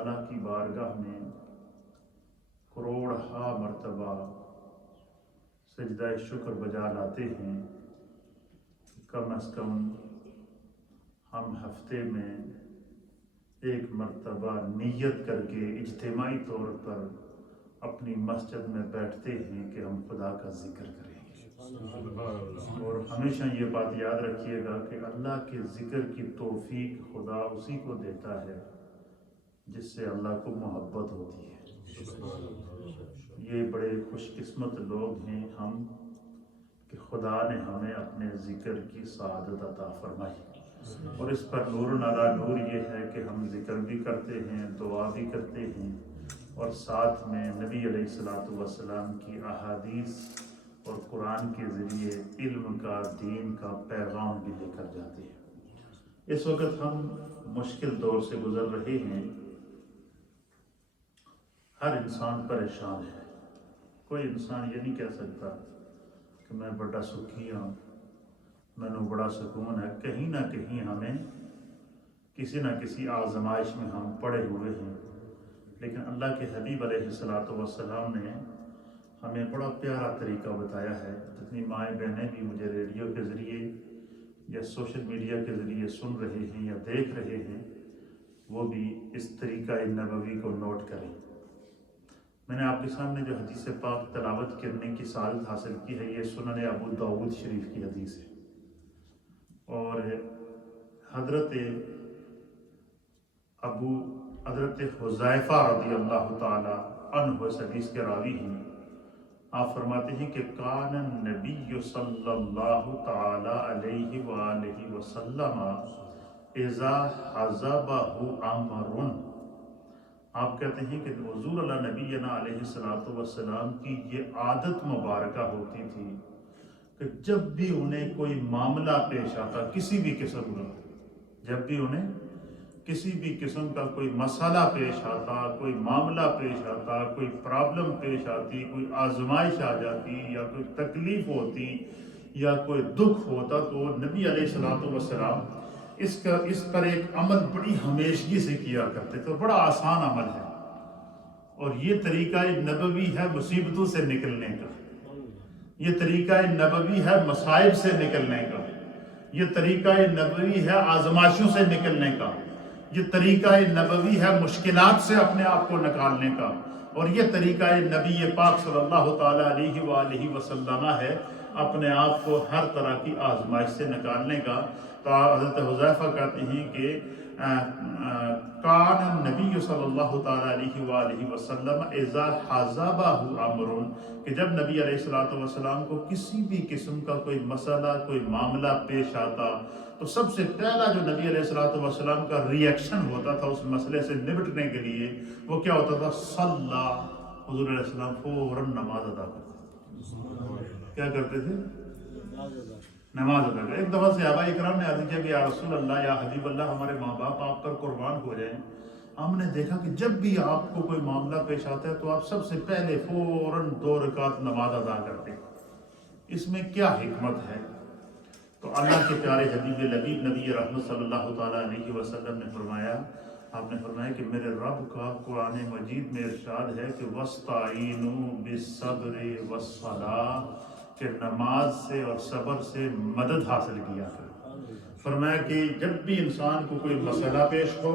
تعالیٰ کی بارگاہ میں کروڑہا مرتبہ سجدہ شکر بجا لاتے ہیں، کم از کم ہم ہفتے میں ایک مرتبہ نیت کر کے اجتماعی طور پر اپنی مسجد میں بیٹھتے ہیں کہ ہم خدا کا ذکر کریں گے۔ اور ہمیشہ یہ بات یاد رکھیے گا کہ اللہ کے ذکر کی توفیق خدا اسی کو دیتا ہے جس سے اللہ کو محبت ہوتی ہے۔ یہ بڑے خوش قسمت لوگ ہیں ہم کہ خدا نے ہمیں اپنے ذکر کی سعادت عطا فرمائی، اور اس پر نور علی نور یہ ہے کہ ہم ذکر بھی کرتے ہیں، دعا بھی کرتے ہیں، اور ساتھ میں نبی علیہ السلام کی احادیث اور قرآن کے ذریعے علم کا، دین کا پیغام بھی لے کر جاتے ہیں۔ اس وقت ہم مشکل دور سے گزر رہے ہیں، ہر انسان پریشان ہے، کوئی انسان یہ نہیں کہہ سکتا کہ میں بڑا سکھی ہوں، میں نے بڑا سکون ہے۔ کہیں نہ کہیں ہمیں کسی نہ کسی آزمائش میں ہم پڑے ہوئے ہیں، لیکن اللہ کے حبیب علیہ السلام نے ہمیں بڑا پیارا طریقہ بتایا ہے۔ جتنی مائیں بہنیں بھی مجھے ریڈیو کے ذریعے یا سوشل میڈیا کے ذریعے سن رہے ہیں یا دیکھ رہے ہیں، وہ بھی اس طریقہ نبوی کو نوٹ کریں۔ میں نے آپ کے سامنے جو حدیث پاک تلاوت کرنے کی سعادت حاصل کی ہے، یہ سنن ابو داؤد شریف کی حدیث ہے، اور حضرت حذیفہ رضی اللہ تعالی عنہ اس حدیث کے راوی ہیں۔ آپ فرماتے ہیں کہ کان النبی صلی اللہ تعالی علیہ وآلہ وسلم اذا حزبہ امر، آپ کہتے ہیں کہ حضور اللہ نبینا علیہ السلام کی یہ عادت مبارکہ ہوتی تھی کہ جب بھی انہیں کوئی معاملہ پیش آتا، کسی بھی قسم کا، جب بھی انہیں کسی بھی قسم کا کوئی مسئلہ پیش آتا، کوئی معاملہ پیش آتا، کوئی پرابلم پیش آتی، کوئی آزمائش آ جاتی، یا کوئی تکلیف ہوتی، یا کوئی دکھ ہوتا، تو نبی علیہ السلام اس پر ایک عمل بڑی ہمیشگی سے کیا کرتے تھے، بڑا آسان عمل ہے، اور یہ طریقہ نبوی ہے مصیبتوں سے نکلنے کا، یہ طریقہ نبوی ہے مصائب سے نکلنے کا، یہ طریقہ نبوی ہے آزمائشوں سے نکلنے کا، یہ طریقہ نبوی ہے مشکلات سے اپنے آپ کو نکالنے کا، اور یہ طریقہ نبی پاک صلی اللہ تعالی علیہ وآلہ وسلم ہے اپنے آپ کو ہر طرح کی آزمائش سے نکالنے کا۔ تو حضرت حذیفہ کہتے ہیں کہ کان النبی صلی اللہ تعالی علیہ وآلہ وسلم اذا حزبہ امر، کہ جب نبی علیہ السلام کو کسی بھی قسم کا کوئی مسئلہ، کوئی معاملہ پیش آتا، تو سب سے پہلا جو نبی علیہ السلام کا ریئیکشن ہوتا تھا اس مسئلے سے نمٹنے کے لیے، وہ کیا ہوتا تھا؟ صلی، حضور علیہ السلام فوراً نماز ادا کرتے تھے۔ کیا کرتے تھے؟ نماز ادا کرتے۔ ایک دفعہ صحابہ اکرام نے عرض کیا کہ یا رسول اللہ، یا حبیب اللہ، ہمارے ماں باپ آپ پر قربان ہو جائیں، ہم نے دیکھا کہ جب بھی آپ کو کوئی معاملہ پیش آتا ہے تو آپ سب سے پہلے فوراً 2 رکعت نماز ادا کرتے ہیں، اس میں کیا حکمت ہے؟ تو اللہ کے پیارے حبیب لبیب نبی رحمت صلی اللہ تعالیٰ علیہ وسلم نے فرمایا، آپ نے فرمایا کہ میرے رب کا قرآن مجید میں ارشاد ہے کہ وَاسْتَعِینُوا بِالصَّبْرِ وَالصَّلَاةِ، کہ نماز سے اور صبر سے مدد حاصل کیا کرے۔ فرمایا کہ جب بھی انسان کو کوئی مسئلہ پیش ہو،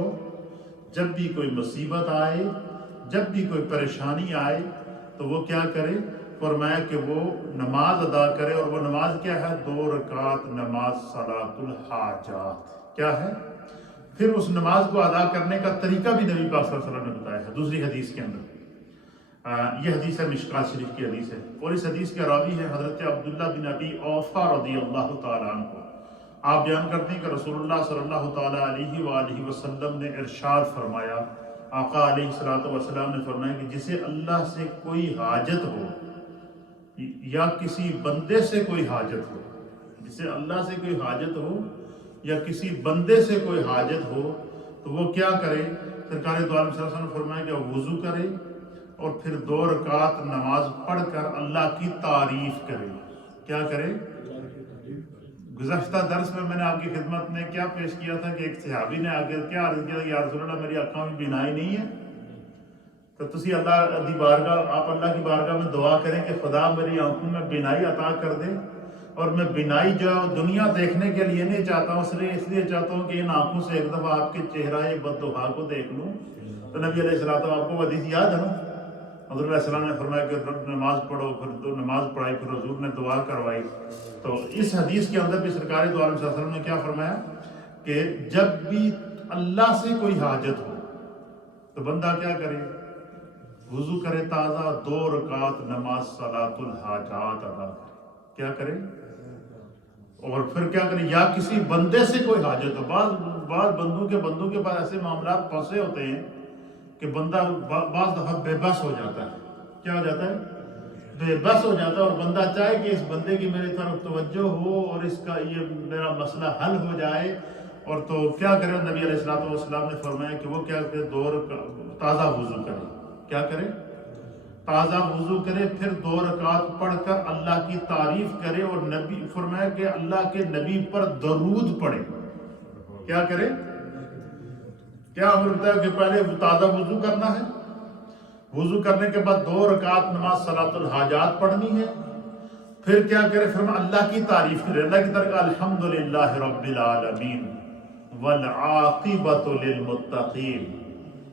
جب بھی کوئی مصیبت آئے، جب بھی کوئی پریشانی آئے، تو وہ کیا کرے؟ فرمایا کہ وہ نماز ادا کرے، اور وہ نماز کیا ہے؟ 2 رکعت نماز صلاۃ الحاجات کیا ہے؟ پھر اس نماز کو ادا کرنے کا طریقہ بھی نبی پاک صلی اللہ علیہ وسلم نے بتایا ہے دوسری حدیث کے اندر۔ یہ حدیث ہے مشکات شریف کی حدیث ہے، اور اس حدیث کے راوی ہے حضرت عبداللہ بن ابی اوفا رضی اللہ تعالیٰ عنہ۔ آپ بیان کرتے ہیں کہ رسول اللہ صلی اللہ تعالیٰ علیہ وآلہ وسلم نے ارشاد فرمایا، آقا علیہ السلام نے فرمایا کہ جسے اللہ سے کوئی حاجت ہو، یا کسی بندے سے کوئی حاجت ہو، جسے اللہ سے کوئی حاجت ہو یا کسی بندے سے کوئی حاجت ہو، تو وہ کیا کرے؟ سرکار دو عالم صلی اللہ علیہ وسلم نے فرمایا کہ وضو کرے، اور پھر 2 رکعت نماز پڑھ کر اللہ کی تعریف کرے۔ کیا کرے؟ گزشتہ درس میں نے آپ کی خدمت میں کیا پیش کیا تھا کہ ایک صحابی نے آگے کیا عرض کیا کہ یا رسول اللہ میری آنکھوں میں بینائی نہیں ہے، تو تسی اللہ دی بارگاہ آپ اللہ کی بارگاہ میں دعا کریں کہ خدا میری آنکھوں میں بینائی عطا کر دے، اور میں بینائی جو دنیا دیکھنے کے لیے نہیں چاہتا ہوں، اس لیے چاہتا ہوں کہ ان آنکھوں سے ایک دفعہ آپ کے چہرہ بددعا کو دیکھ لوں۔ تو نبی علیہ السلام آپ کو حدیث یاد ہے نا، حضور علیہ السلام نے فرمایا کہ نماز پڑھو، پھر تو نماز پڑھائی، پھر حضور نے دعا کروائی۔ تو اس حدیث کے اندر بھی سرکار دو عالم صلی اللہ علیہ وسلم نے کیا فرمایا کہ جب بھی اللہ سے کوئی حاجت ہو تو بندہ کیا کرے، وضو کرے تازہ، 2 رکعت نماز صلاۃ الحاجات ادا کرے، کیا کرے، اور پھر کیا کرے، یا کسی بندے سے کوئی حاجت ہو، بعض بندوں کے پاس ایسے معاملات پھنسے ہوتے ہیں کہ بندہ بعض دفعہ بے بس ہو جاتا ہے، کیا ہو جاتا ہے، بے بس ہو جاتا ہے، اور بندہ چاہے کہ اس بندے کی میری طرف توجہ ہو اور اس کا یہ میرا مسئلہ حل ہو جائے، اور تو کیا کرے، نبی علیہ السلام نے فرمایا کہ وہ کیا کرے، 2 تازہ وضو کرے، کیا کرے، تازہ وضو کرے، پھر 2 رکعت پڑھ کر اللہ کی تعریف کرے، اور نبی فرمایا کہ اللہ کے نبی پر درود پڑھے، کیا کرے، کیا امر ہوتا ہے کہ پہلے تازہ وضو کرنا ہے، وضو کرنے کے بعد 2 رکعت نماز صلاۃ الحاجات پڑھنی ہے، پھر کیا کرے، پھر اللہ کی تعریف کرے، اللہ کی طرف الحمدللہ رب العالمین والعاقبۃ للمتقین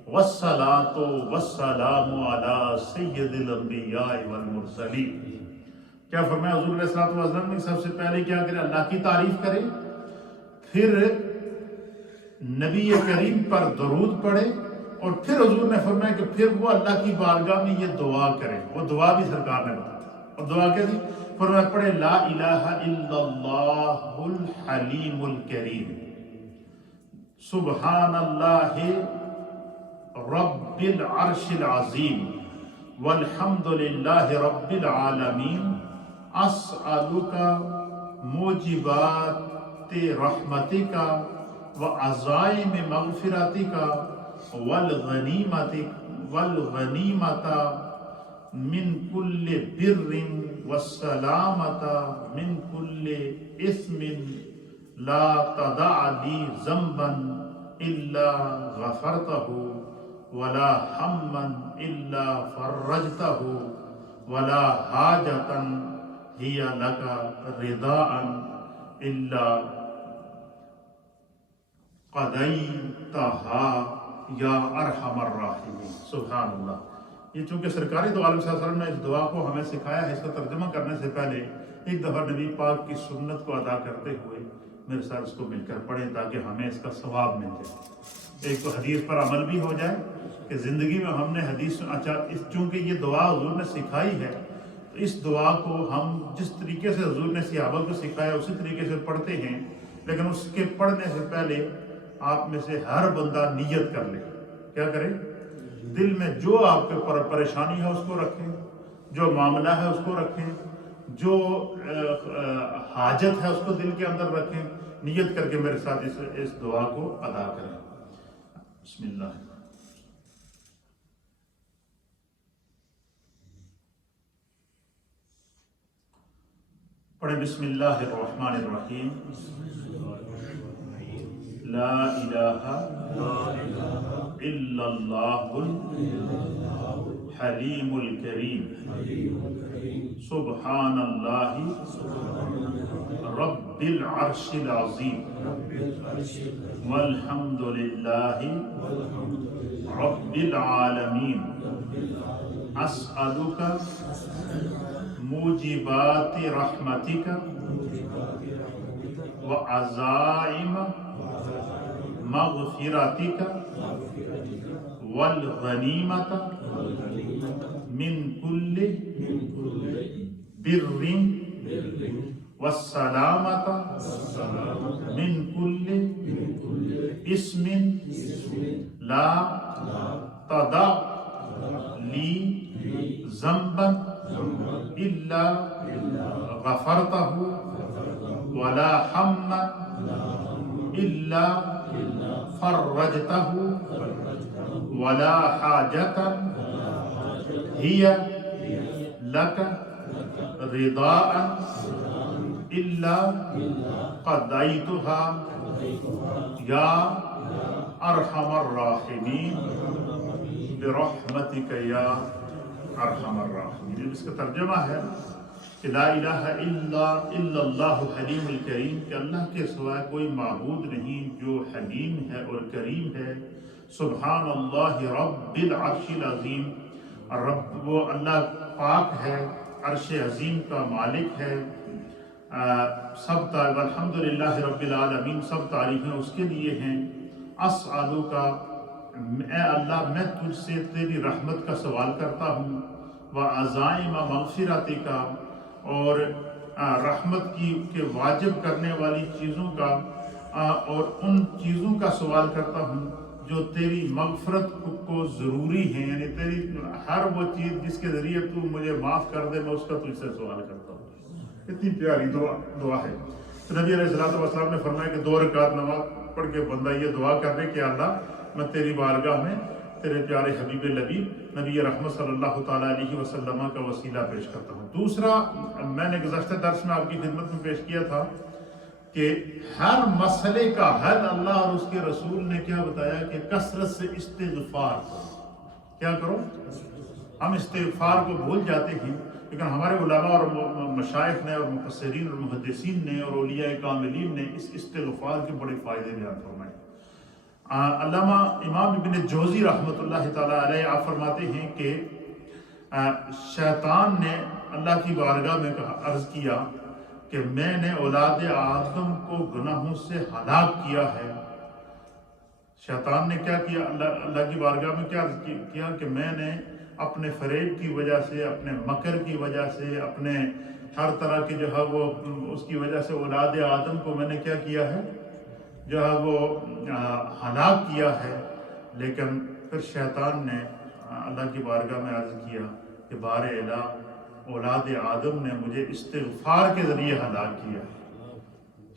والصلاۃ والسلام علی سید الانبیاء والمرسلین۔ کیا فرمایا حضور علیہ الصلوۃ والسلام نے، سب سے پہلے کیا کرے، اللہ کی تعریف کرے، پھر نبی کریم پر درود پڑھے، اور پھر حضور نے فرمایا کہ پھر وہ اللہ کی بارگاہ میں یہ دعا کرے، وہ دعا بھی سرکار نے بتائی، اور دعا کیا تھی، فرمایا پڑھے لا الہ الا اللہ الحلیم الکریم، سبحان اللہ رب العرش العظیم، والحمد للہ رب العالمین، اسألک موجبات رحمتک وعزائم مغفرتک والغنیمت من کل بر والسلامت من کل اثم لا تدع لی ذنبا الا غفرتہ ولا ہما الا فرجتہ ولا حاجتا ہی لک رضاء الا قضیتہا یا ارحم الراحمین۔ سبحان اللہ۔ یہ چونکہ سرکار دو عالم صلی اللہ علیہ وسلم نے اس دعا کو ہمیں سکھایا ہے، اس کا ترجمہ کرنے سے پہلے ایک دفعہ نبی پاک کی سنت کو ادا کرتے ہوئے میرے ساتھ اس کو مل کر پڑھیں تاکہ ہمیں اس کا ثواب مل جائے، ایک تو حدیث پر عمل بھی ہو جائے کہ زندگی میں ہم نے حدیث چونکہ یہ دعا حضور نے سکھائی ہے، تو اس دعا کو ہم جس طریقے سے حضور نے صحابہ کو سکھایا اسی طریقے سے پڑھتے ہیں، لیکن اس کے پڑھنے سے پہلے آپ میں سے ہر بندہ نیت کر لے، کیا کرے، دل میں جو آپ کے پریشانی ہے اس کو رکھیں، جو معاملہ ہے اس کو رکھیں، جو حاجت ہے اس کو دل کے اندر رکھیں، نیت کر کے میرے ساتھ اس دعا کو ادا کریں۔ بسم اللہ۔ پڑھیں بسم اللہ الرحمن الرحیم۔ لا الہ الا اللہ الحلیم الکریم، سبحان اللہ رب العرش العظیم، والحمد للہ رب العالمین، اسألک موجبات رحمتک وعزائم مغفرتک والغنیمت من کل بر والسلامت من کل اسم لا تدع لی ذنبا الا غفرتہ ولا ہما الا فرجتہ ولا حاجتا ہی لک رضاء إلا قضيتها يا أرحم الراحمين برحمتك يا أرحم الراحمين. اس کا ترجمہ ہے کہ لا الہ الا اللہ حلیم الکریم، کہ اللہ کے سوا کوئی معبود نہیں جو حلیم ہے اور کریم ہے. سبحان اللہ رب العرش العظیم، رب وہ اللہ پاک ہے، عرش عظیم کا مالک ہے. سب الحمدللہ رب العالمین، سب تعریفیں اس کے لیے ہیں. اسألک، اے اللہ میں تجھ سے تیری رحمت کا سوال کرتا ہوں. وعزائم مغفرتک، اور رحمت کی کے واجب کرنے والی چیزوں کا اور ان چیزوں کا سوال کرتا ہوں جو تیری مغفرت کو ضروری ہیں، یعنی تیری ہر وہ چیز جس کے ذریعے تو مجھے معاف کر دے، میں اس کا تجھ سے سوال کرتا ہوں. اتنی پیاری دعا ہے. تو نبی علیہ السلام نے فرمایا کہ 2 رکعت نماز پڑھ کے بندہ یہ دعا کر دے کہ اللہ میں تیری بارگاہ میں تیرے پیارے حبیب لبیب نبی رحمت صلی اللہ تعالیٰ علیہ وسلم کا وسیلہ پیش کرتا ہوں. دوسرا، میں نے گزشتہ درس میں آپ کی خدمت میں پیش کیا تھا کہ ہر مسئلے کا حل اللہ اور اس کے رسول نے کیا بتایا کہ کثرت سے استغفار. کیا کرو؟ ہم استغفار کو بھول جاتے ہیں، لیکن ہمارے علماء اور مشائخ نے اور مفسرین اور محدثین نے اور اولیاء کاملین نے اس استغفار کے بڑے فائدے بیان فرمائے. علامہ امام ابن جوزی رحمۃ اللہ تعالیٰ علیہ آپ فرماتے ہیں کہ شیطان نے اللہ کی بارگاہ میں عرض کیا کہ میں نے اولاد آدم کو گناہوں سے ہلاک کیا ہے. شیطان نے کیا کیا؟ اللہ کی بارگاہ میں کیا عرض کیا کہ میں نے اپنے فریب کی وجہ سے، اپنے مکر کی وجہ سے، اپنے ہر طرح کی جو ہے وہ اس کی وجہ سے اولاد آدم کو میں نے کیا کیا ہے، جو ہے وہ ہلاک کیا ہے. لیکن پھر شیطان نے اللہ کی بارگاہ میں عرض کیا کہ بار الہ اولاد آدم نے مجھے استغفار کے ذریعے ہلاک کیا.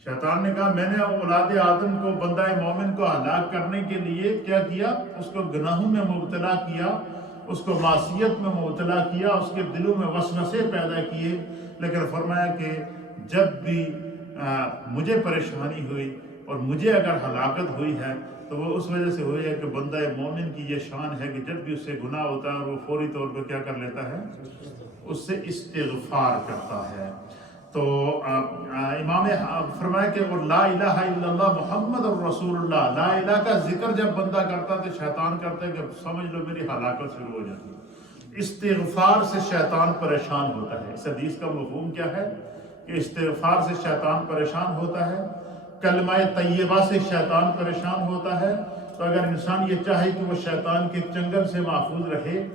شیطان نے کہا میں نے اولاد آدم کو، بندہ مومن کو ہلاک کرنے کے لیے کیا کیا؟ اس کو گناہوں میں مبتلا کیا، اس کو معصیت میں مبتلا کیا، اس کے دلوں میں وسوسے پیدا کیے. لیکن فرمایا کہ جب بھی مجھے پریشانی ہوئی اور مجھے اگر ہلاکت ہوئی ہے تو وہ اس وجہ سے ہوئی ہے کہ بندہ مومن کی یہ شان ہے کہ جب بھی اس سے گناہ ہوتا ہے وہ فوری طور پر کیا کر لیتا ہے؟ اس سے استغفار کرتا ہے. تو امام فرمایا کہ اور لا الہ الا اللہ محمد الرسول اللہ، لا الہ کا ذکر جب بندہ کرتا تو شیطان کرتا ہے کہ سمجھ لو میری ہلاکت شروع ہو جاتی ہے. استغفار سے شیطان پریشان ہوتا ہے. اس حدیث کا مفہوم کیا ہے کہ استغفار سے شیطان پریشان ہوتا ہے، کلمہ طیبہ سے شیطان پریشان ہوتا ہے. تو اگر انسان یہ چاہے کہ وہ شیطان کے چنگل سے محفوظ رہے،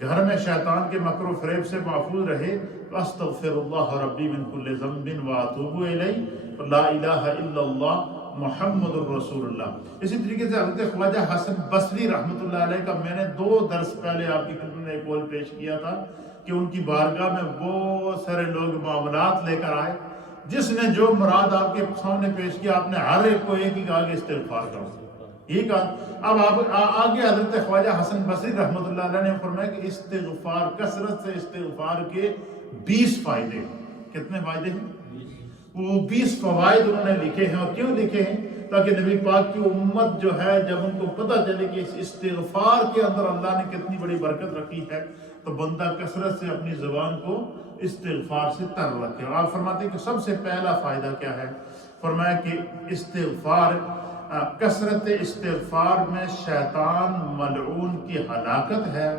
گھر میں شیطان کے مکر و فریب سے محفوظ رہے، تو استغفر اللہ ربی من کل ذنب واتوب الیہ، لا الہ الا اللہ محمد الرسول اللہ. اسی طریقے سے حضرت خواجہ حسن بصری رحمۃ اللہ علیہ کا میں نے 2 درس پہلے آپ کی خدمت میں ایک قول پیش کیا تھا کہ ان کی بارگاہ میں بہت سارے لوگ معاملات لے کر آئے، جس نے جو مراد آپ کے سامنے پیش کیا آپ نے ہر ایک کو ایک ہی کہا کہ استغفار کرو. یہ کہا. اب آگے حضرت خواجہ حسن بصری رحمۃ اللہ علیہ نے فرمایا کہ استغفار، کثرت سے استغفار کے 20 فائدے. کتنے فائدے ہیں؟ وہ 20 فوائد انہوں نے لکھے ہیں. اور کیوں لکھے ہیں؟ تاکہ نبی پاک کی امت جو ہے جب ان کو پتہ چلے کہ اس استغفار کے اندر اللہ نے کتنی بڑی برکت رکھی ہے تو بندہ کثرت سے اپنی زبان کو استغفار سے تر رکھے. اور آپ فرماتے ہیں کہ سب سے پہلا فائدہ کیا ہے؟ فرمایا کہ استغفار، کثرت استغفار میں شیطان ملعون کی ہلاکت ہے.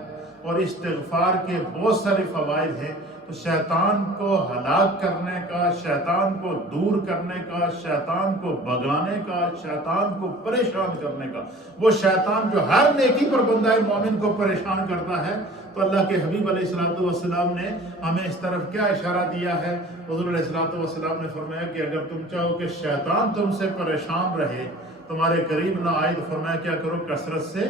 اور استغفار کے بہت سارے فوائد ہیں. تو شیطان کو ہلاک کرنے کا، شیطان کو دور کرنے کا، شیطان کو بھگانے کا، شیطان کو پریشان کرنے کا، وہ شیطان جو ہر نیکی پر بندہ مومن کو پریشان کرتا ہے، تو اللہ کے حبیب علیہ السلام نے ہمیں اس طرف کیا اشارہ دیا ہے؟ حضور علیہ السلام نے فرمایا کہ اگر تم چاہو کہ شیطان تم سے پریشان رہے، تمہارے قریب نہ آئے، تو فرمایا کیا کرو؟ کثرت سے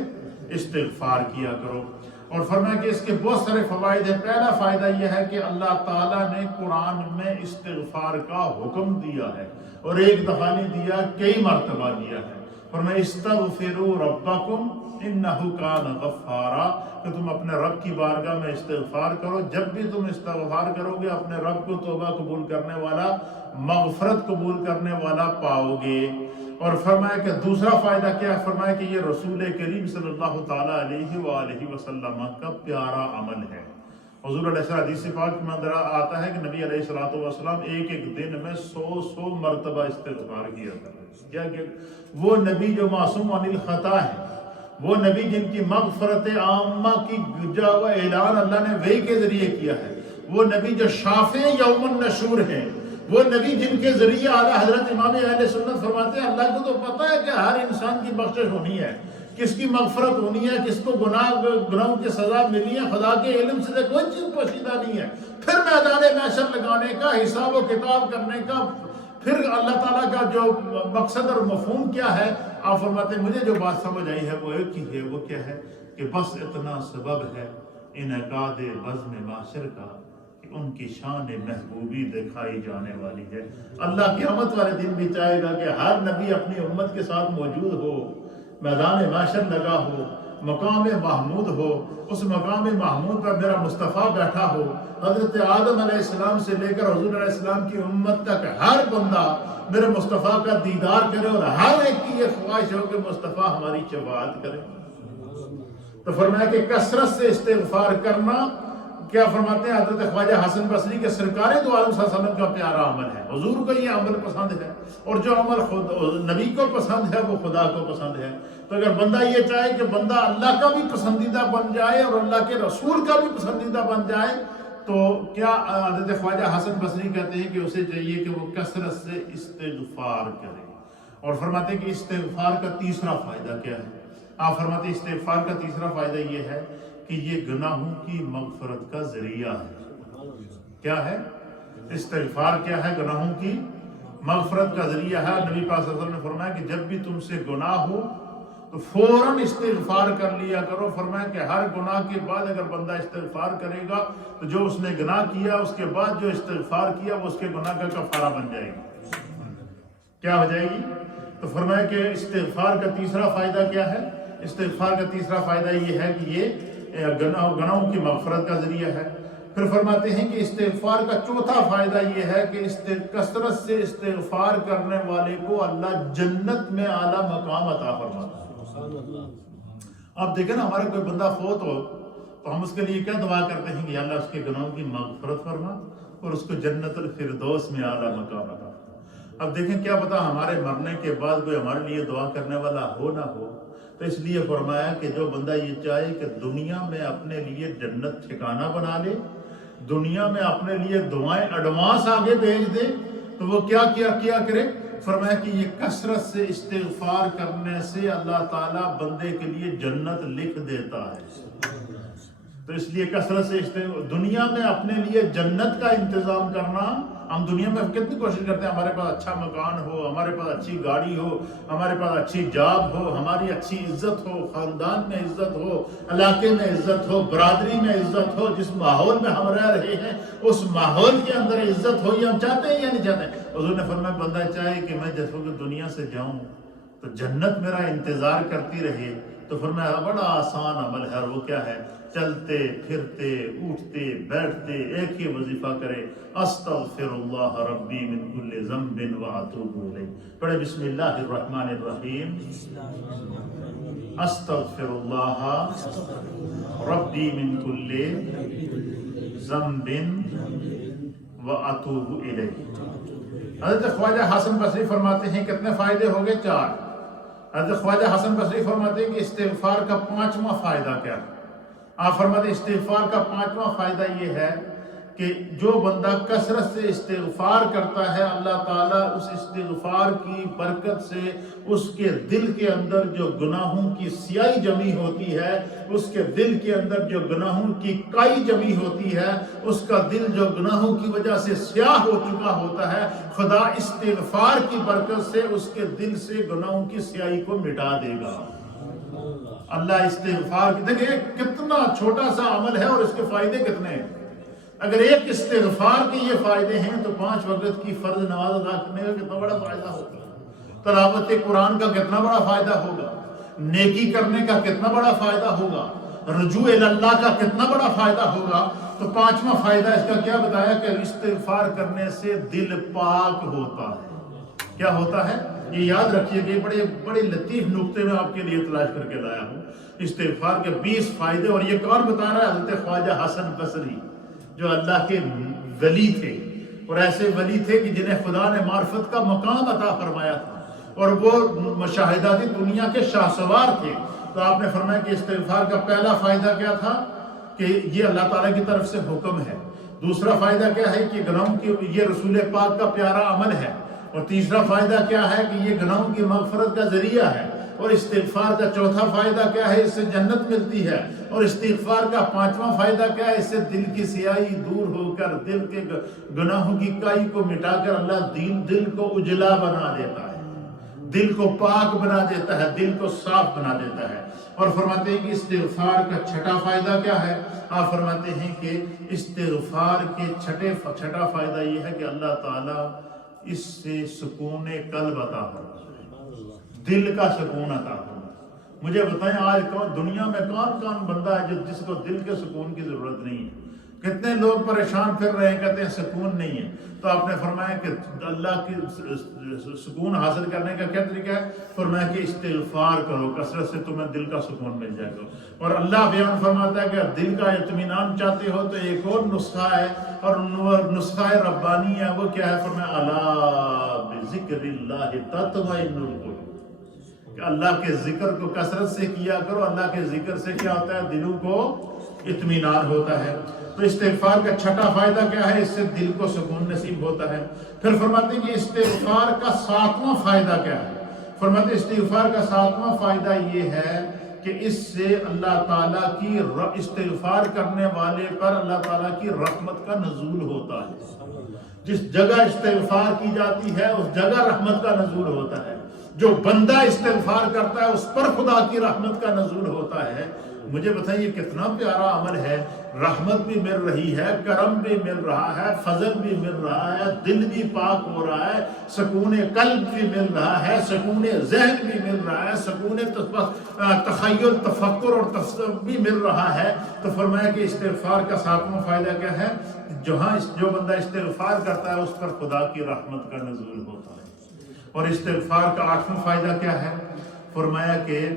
استغفار کیا کرو. اور فرمایا کہ اس کے بہت سارے فوائد ہیں. پہلا فائدہ یہ ہے کہ اللہ تعالیٰ نے قرآن میں استغفار کا حکم دیا ہے، اور ایک دفعہ نہیں دیا، کئی مرتبہ دیا ہے. فرمایا استغفروا ربکم انہ کان غفارا، کہ تم اپنے رب کی بارگاہ میں استغفار کرو. جب بھی تم استغفار کرو گے اپنے رب کو توبہ قبول کرنے والا، مغفرت قبول کرنے والا پاؤ گے. اور فرمایا کہ دوسرا فائدہ کیا ہے؟ فرمایا کہ یہ رسول کریم صلی اللہ تعالیٰ علیہ وآلہ وسلم کا پیارا عمل ہے. حضور علیہ السلام حدیث پاک میں اندر آتا ہے کہ نبی علیہ الصلوۃ والسلام ایک ایک دن میں 100 مرتبہ استغفار کیا کرتے. کیا کہ وہ نبی جو معصوم عن الخطا ہے، وہ نبی جن کی مغفرت عامہ کی اعلان اللہ نے وحی کے ذریعے کیا ہے، وہ نبی جو شافع یوم النشور ہیں، وہ نبی جن کے ذریعے اعلیٰ حضرت امام اہل سنت فرماتے ہیں اللہ کو تو پتہ ہے کہ ہر انسان کی بخشش ہونی ہے، کس کی مغفرت ہونی ہے، کس کو گناہوں کی سزا ملی ہے، خدا کے علم سے کوئی چیز پوشیدہ نہیں ہے. پھر میدان محشر لگانے کا، حساب و کتاب کرنے کا، پھر اللہ تعالیٰ کا جو مقصد اور مفہوم کیا ہے، آپ فرماتے ہیں مجھے جو بات سمجھ آئی ہے وہ ایک ہی ہے. وہ کیا ہے کہ بس اتنا سبب ہے انعقاد بزم محشر کا کہ ان کی شان محبوبی دکھائی جانے والی ہے. اللہ قیامت والے دن بھی چاہے گا کہ ہر نبی اپنی امت کے ساتھ موجود ہو، میدان محشر لگا ہو، مقام محمود ہو، اس مقام محمود پر میرا مصطفیٰ بیٹھا ہو. حضرت آدم علیہ السلام سے لے کر حضور علیہ السلام کی امت تک ہر بندہ میرے مصطفیٰ کا دیدار کرے، اور ہر ایک کی یہ خواہش ہو کہ مصطفیٰ ہماری شفاعت کرے. تو فرمایا کہ کثرت سے استغفار کرنا، کیا فرماتے ہیں حضرت خواجہ حسن بصری کے سرکار دو عالم صلی اللہ علیہ وسلم کا پیارا عمل ہے. حضور کو یہ عمل پسند ہے، اور جو عمل نبی کو پسند ہے وہ خدا کو پسند ہے. تو اگر بندہ یہ چاہے کہ بندہ اللہ کا بھی پسندیدہ بن جائے اور اللہ کے رسول کا بھی پسندیدہ بن جائے، تو کیا حضرت خواجہ حسن بصری کہتے ہیں کہ اسے چاہیے کہ وہ کثرت سے استغفار کرے. اور فرماتے ہیں کہ استغفار کا تیسرا فائدہ کیا ہے؟ آپ فرماتے ہیں استغفار کا تیسرا فائدہ یہ ہے کہ یہ گناہوں کی مغفرت کا ذریعہ ہے. کیا ہے؟ استغفار کیا ہے؟ گناہوں کی مغفرت کا ذریعہ ہے. نبی پاک صلی اللہ علیہ وسلم نے فرمایا کہ جب بھی تم سے گناہ ہو تو فوراً استغفار کر لیا کرو. فرمایا کہ ہر گناہ کے بعد اگر بندہ استغفار کرے گا تو جو اس نے گناہ کیا اس کے بعد جو استغفار کیا وہ اس کے گناہ کا کفارہ بن جائے گی. کیا ہو جائے گی؟ تو فرمایا کہ استغفار کا تیسرا فائدہ کیا ہے؟ استغفار کا تیسرا فائدہ یہ ہے کہ یہ گناہوں کی مغفرت کا ذریعہ ہے. پھر فرماتے ہیں کہ استغفار کا چوتھا فائدہ یہ ہے کہ کثرت سے استغفار کرنے والے کو اللہ جنت میں اعلیٰ مقام عطا فرماتا ہے. آپ دیکھیں نا، ہمارا کوئی بندہ فوت ہو تو ہم اس کے لیے کیا دعا کرتے ہیں کہ یا اللہ اس کے گناہوں کی مغفرت فرما اور اس کو جنت الفردوس میں اعلیٰ مقام عطا. اب دیکھیں کیا پتا ہمارے مرنے کے بعد کوئی ہمارے لیے دعا کرنے والا ہو نہ ہو. تو اس لیے فرمایا کہ جو بندہ یہ چاہے کہ دنیا میں اپنے لیے جنت ٹھکانہ بنا لے، دنیا میں اپنے لیے دعائیں ایڈوانس آگے بھیج دے، تو وہ کیا کرے؟ فرمایا کہ یہ کثرت سے استغفار کرنے سے اللہ تعالیٰ بندے کے لیے جنت لکھ دیتا ہے. تو اس لیے کثرت سے دنیا میں اپنے لیے جنت کا انتظام کرنا. ہم دنیا میں کتنی کوشش کرتے ہیں ہمارے پاس اچھا مکان ہو، ہمارے پاس اچھی گاڑی ہو، ہمارے پاس اچھی جاب ہو، ہماری اچھی عزت ہو، خاندان میں عزت ہو، علاقے میں عزت ہو، برادری میں عزت ہو، جس ماحول میں ہم رہ رہے ہیں اس ماحول کے اندر عزت ہو. یہ ہم چاہتے ہیں یا نہیں چاہتے؟ حضور نے فرمایا بندہ چاہے کہ میں جس وقت دنیا سے جاؤں تو جنت میرا انتظار کرتی رہے، تو فرمایا بڑا آسان عمل ہے. اور وہ کیا ہے؟ چلتے پھرتے اٹھتے بیٹھتے ایک ہی وظیفہ کرے، استغفر اللہ ربی من کل ذنب واتوب الیہ. پڑھے بسم اللہ الرحمن الرحیم، استغفر اللہ ربی من کل ذنب واتوب الیہ. حضرت خواجہ حسن بصری فرماتے ہیں کتنے فائدے ہو گئے؟ 4. حضرت خواجہ حسن بصری فرماتے ہیں کہ استغفار کا 5واں فائدہ کیا ہے؟ آپ فرماتے ہیں استغفار کا 5واں فائدہ یہ ہے کہ جو بندہ کثرت سے استغفار کرتا ہے اللہ تعالیٰ اس استغفار کی برکت سے اس کے دل کے اندر جو گناہوں کی سیاہی جمی ہوتی ہے، اس کے دل کے اندر جو گناہوں کی کائی جمی ہوتی ہے، اس کا دل جو گناہوں کی وجہ سے سیاہ ہو چکا ہوتا ہے، خدا استغفار کی برکت سے اس کے دل سے گناہوں کی سیاہی کو مٹا دے گا. اللہ استغفار کی، دیکھیں کتنا چھوٹا سا عمل ہے اور اس کے فائدے کتنے ہیں. اگر ایک استغفار کے یہ فائدے ہیں تو 5 وقت کی فرض نماز ادا کرنے کا کتنا بڑا فائدہ ہوگا، تلاوت قرآن کا کتنا بڑا فائدہ ہوگا. نیکی کرنے کا کتنا بڑا فائدہ ہوگا، رجوع اللہ کا کتنا بڑا فائدہ ہوگا۔ تو پانچواں فائدہ اس کا کیا بتایا کہ استغفار کرنے سے دل پاک ہوتا ہے۔ کیا ہوتا ہے؟ یہ یاد رکھیے کہ بڑے بڑے لطیف نقطے میں آپ کے لیے تلاش کر کے لایا ہوں۔ استغفار کے 20 فائدے، اور یہ کون بتا رہا ہے؟ حضرت خواجہ حسن بصری، جو اللہ کے ولی تھے، اور ایسے ولی تھے کہ جنہیں خدا نے معرفت کا مقام عطا فرمایا تھا، اور وہ مشاہداتی دنیا کے شاہسوار تھے۔ تو آپ نے فرمایا کہ استغفار کا پہلا فائدہ کیا تھا کہ یہ اللہ تعالیٰ کی طرف سے حکم ہے۔ دوسرا فائدہ کیا ہے کہ گناہوں کی یہ رسول پاک کا پیارا عمل ہے۔ اور تیسرا فائدہ کیا ہے کہ یہ گناہوں کی مغفرت کا ذریعہ ہے۔ اور استغفار کا چوتھا فائدہ کیا ہے؟ اس سے جنت ملتی ہے۔ اور استغفار کا پانچواں فائدہ کیا ہے؟ اس سے دل کی سیاہی دور ہو کر دل کے گناہوں کی کائی کو مٹا کر اللہ دل کو اجلا بنا دیتا ہے، دل کو پاک بنا دیتا ہے، دل کو صاف بنا دیتا ہے۔ اور فرماتے ہیں کہ استغفار کا چھٹا فائدہ کیا ہے؟ آپ فرماتے ہیں کہ استغفار کے چھٹا فائدہ یہ ہے کہ اللہ تعالیٰ اس سے سکون قلب عطا فرماتا ہے، دل کا سکون عطا فرماتا ہے۔ مجھے بتائیں آج دنیا میں کون بندہ ہے جس کو دل کے سکون کی ضرورت نہیں ہے؟ کتنے لوگ پریشان پھر رہے ہیں، کہتے ہیں سکون نہیں ہے۔ تو آپ نے فرمایا کہ اللہ کی سکون حاصل کرنے کا کیا طریقہ ہے؟ فرمایا کہ استغفار کرو، کثرت سے تمہیں دل کا سکون مل جائے گا۔ اور اللہ بیان فرماتا ہے کہ دل کا اطمینان چاہتے ہو تو ایک اور نسخہ ہے، اور نسخہ ربانی ہے، وہ کیا ہے؟ فرمایا الا بذکر اللہ تطمئن القلوب، کہ اللہ کے ذکر کو کثرت سے کیا کرو۔ اللہ کے ذکر سے کیا ہوتا ہے؟ دلوں کو اطمینان ہوتا ہے۔ تو استغفار کا چھٹا فائدہ کیا ہے؟ اس سے دل کو سکون نصیب ہوتا ہے۔ پھر فرماتے ہیں کہ استغفار کا ساتواں فائدہ کیا ہے؟ فرماتے ہیں استغفار کا ساتواں فائدہ یہ ہے کہ اس سے اللہ تعالیٰ کی استغفار کرنے والے پر اللہ تعالیٰ کی رحمت کا نزول ہوتا ہے۔ جس جگہ استغفار کی جاتی ہے اس جگہ رحمت کا نزول ہوتا ہے۔ جو بندہ استغفار کرتا ہے اس پر خدا کی رحمت کا نزول ہوتا ہے۔ مجھے بتائیں یہ کتنا پیارا عمل ہے، رحمت بھی مل رہی ہے، کرم بھی مل رہا ہے، فضل بھی مل رہا ہے، دل بھی پاک ہو رہا ہے، سکون قلب بھی مل رہا ہے، سکون ذہن بھی مل رہا ہے، سکون تخیل، تفکر اور تصور بھی مل رہا ہے۔ تو فرمایا کہ استغفار کا ساتواں فائدہ کیا ہے؟ جو بندہ استغفار کرتا ہے اس پر خدا کی رحمت کا نزول ہوتا ہے۔ اور استغفار کا آٹھواں فائدہ کیا ہے؟ فرمایا کہ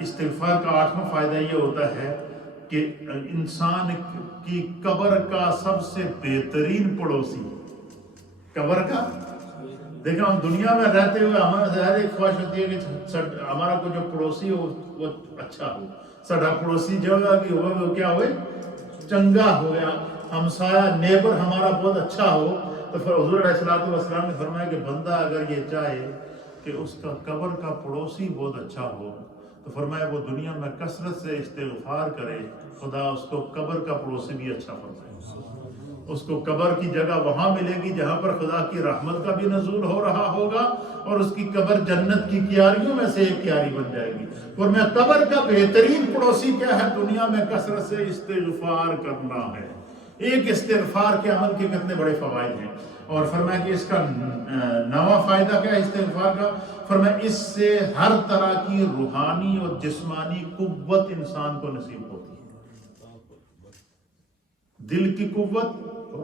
استغفار کا آٹھواں فائدہ یہ ہوتا ہے کہ انسان کی قبر کا سب سے بہترین پڑوسی، قبر کا، دیکھیں ہم دنیا میں رہتے ہوئے ہمیں ظاہر ایک خواہش ہوتی ہے کہ ہمارا کوئی جو پڑوسی ہو وہ اچھا ہو، سڈا پڑوسی جگہ کی ہو وہ کیا ہوئے؟ چنگا ہو گیا، ہمسایہ نیبر ہمارا بہت اچھا ہو۔ تو پھر حضور علیہ السلام نے فرمایا کہ بندہ اگر یہ چاہے کہ اس کا قبر کا پڑوسی بہت اچھا ہو تو فرمایا وہ دنیا میں کثرت سے استغفار کرے، خدا اس کو قبر کا پڑوسی بھی اچھا فرمائے۔ اس کو قبر کی جگہ وہاں ملے گی جہاں پر خدا کی رحمت کا بھی نزول ہو رہا ہوگا، اور اس کی قبر جنت کی کیاریوں میں سے ایک کیاری بن جائے گی۔ فرمایا قبر کا بہترین پڑوسی کیا ہے؟ دنیا میں کثرت سے استغفار کرنا ہے۔ ایک استغفار کے عمل کے کتنے بڑے فوائد ہیں۔ اور فرمایا کہ اس کا نواں فائدہ کیا ہے استغفار کا؟ فرمایا اس سے ہر طرح کی روحانی اور جسمانی قوت انسان کو نصیب ہوتی ہے۔ دل کی قوت،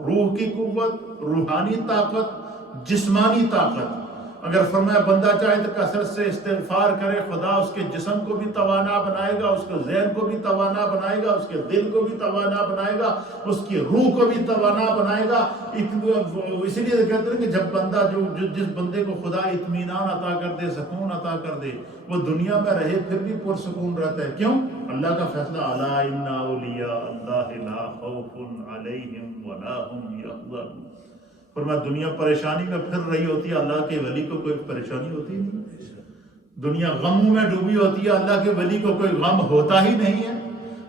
روح کی قوت، روحانی طاقت، جسمانی طاقت۔ اگر فرمایا بندہ چاہے تو کثرت سے استغفار کرے، خدا اس کے جسم کو بھی توانا بنائے گا، اس کے ذہن کو بھی توانا بنائے گا، اس کے دل کو بھی توانا بنائے گا، اس کی روح کو بھی توانا بنائے گا۔ اسی لیے کہتے ہیں کہ جب بندہ جس بندے کو خدا اطمینان عطا کر دے، سکون عطا کر دے، وہ دنیا میں رہے پھر بھی پرسکون رہتا ہے۔ کیوں؟ اللہ کا فیصلہ الا ان اولیاء اللہ لا خوف علیہم ولا هم یحزنون۔ فرمایا دنیا پریشانی میں پھر رہی ہوتی ہے، اللہ کے ولی کو کوئی پریشانی ہوتی نہیں۔ دنیا غموں میں ڈوبی ہوتی ہے، اللہ کے ولی کو کوئی غم ہوتا ہی نہیں ہے۔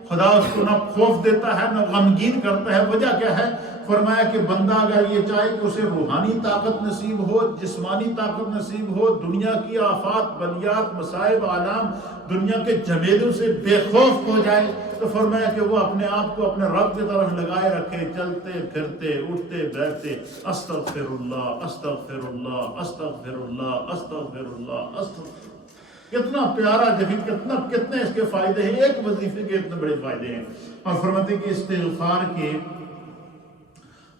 خدا اس کو نہ خوف دیتا ہے نہ غمگین کرتا ہے۔ وجہ کیا ہے؟ فرمایا کہ بندہ اگر یہ چاہے کہ اسے روحانی طاقت نصیب ہو، جسمانی طاقت نصیب ہو، دنیا کی آفات، بلیات، مصائب، آلام، دنیا کے جھمیلوں سے بے خوف ہو جائے، تو فرمایا کہ وہ اپنے آپ کو اپنے رب کی طرف لگائے رکھے، چلتے پھرتے اٹھتے بیٹھتے استغفر اللہ استغفر اللہ استغفر اللہ استغفر اللہ استغفر اللہ۔ کتنا پیارا جدید، کتنے اس کے فائدے ہیں، ایک وظیفے کے اتنے بڑے فائدے ہیں. اور فرماتے ہیں کہ استغفار کے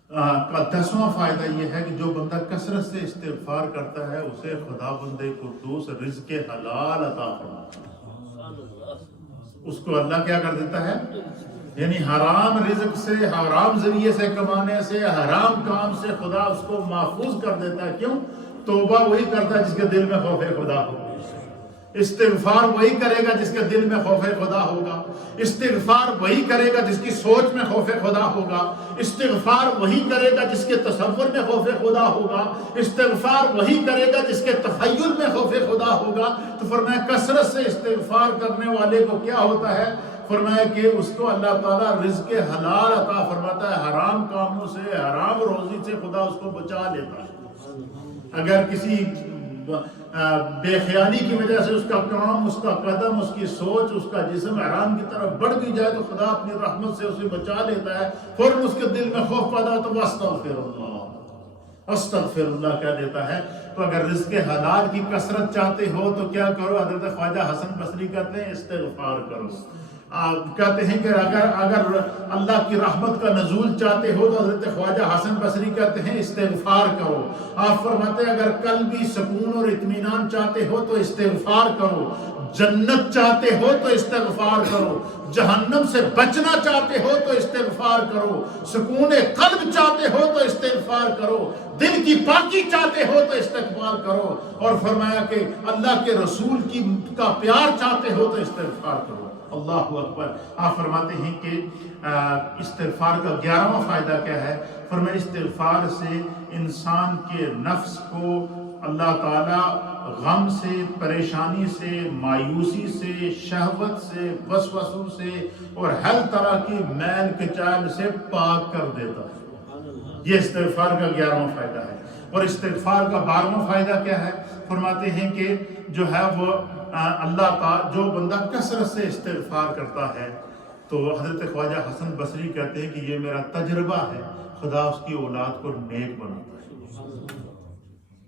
کا 10واں فائدہ یہ ہے کہ جو بندہ کثرت سے استغفار کرتا ہے اسے خدا بندے قدوس رزق حلال عطا فرماتا ہے. اس کو اللہ کیا کر دیتا ہے، یعنی حرام رزق سے، حرام ذریعے سے کمانے سے، حرام کام سے خدا اس کو محفوظ کر دیتا ہے. کیوں؟ توبہ وہی کرتا ہے جس کے دل میں خوف خدا ہو. استغفار وہی کرے گا جس کے دل میں خوف خدا ہوگا. استغفار وہی کرے گا جس کی سوچ میں خوف خدا ہوگا. استغفار وہی کرے گا جس کے تصور میں خوف خدا ہوگا. استغفار وہی کرے گا جس کے تخیل میں خوف خدا ہوگا. تو فرمایا کثرت سے استغفار کرنے والے کو کیا ہوتا ہے، فرمایا کہ اس کو اللہ تعالیٰ رزق حلال عطا فرماتا ہے. حرام کاموں سے، حرام روزی سے خدا اس کو بچا لیتا ہے. اگر کسی بے خیالی کی وجہ سے اس کا کام، اس کا قدم، اس کی سوچ، اس کا جسم حرام کی طرف بڑھ بھی جائے تو خدا اپنی رحمت سے اسے بچا لیتا ہے. فوراً اس کے دل میں خوف پیدا ہو تو وہ استغفر اللہ کہہ دیتا ہے. تو اگر رزق حلال کی کثرت چاہتے ہو تو کیا کرو؟ حضرت خواجہ حسن بصری کہتے ہیں استغفار کرو. کہتے ہیں کہ اگر اللہ کی رحمت کا نزول چاہتے ہو تو حضرت خواجہ حسن بصری کہتے ہیں استغفار کرو. آپ فرماتے ہیں اگر قلبی سکون اور اطمینان چاہتے ہو تو استغفار کرو. جنت چاہتے ہو تو استغفار کرو. جہنم سے بچنا چاہتے ہو تو استغفار کرو. سکون قلب چاہتے ہو تو استغفار کرو. دل کی پاکی چاہتے ہو تو استغفار کرو. اور فرمایا کہ اللہ کے رسول کا پیار چاہتے ہو تو استغفار کرو. اللہ اکبر. آپ فرماتے ہیں کہ استغفار کا 11واں فائدہ کیا ہے؟ فرمایا استغفار سے انسان کے نفس کو اللہ تعالیٰ غم سے، پریشانی سے، مایوسی سے، شہوت سے، وسوسوں سے اور ہر طرح کی میل کچیل سے پاک کر دیتا ہے. یہ استغفار کا 11واں فائدہ ہے. اور استغفار کا 12واں فائدہ کیا ہے؟ فرماتے ہیں کہ جو ہے وہ اللہ کا جو بندہ کثرت سے استغفار کرتا ہے تو حضرت خواجہ حسن بصری کہتے ہیں کہ یہ میرا تجربہ ہے، خدا اس کی اولاد کو نیک بناتا ہے.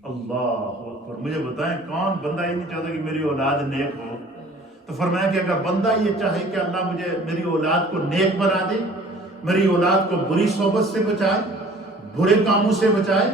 اللہ اکبر. مجھے بتائیں کون بندہ یہ نہیں چاہتا کہ میری اولاد نیک ہو؟ تو فرمایا کہ اگر بندہ یہ چاہے کہ اللہ مجھے میری اولاد کو نیک بنا دے، میری اولاد کو بری صحبت سے بچائے، برے کاموں سے بچائے،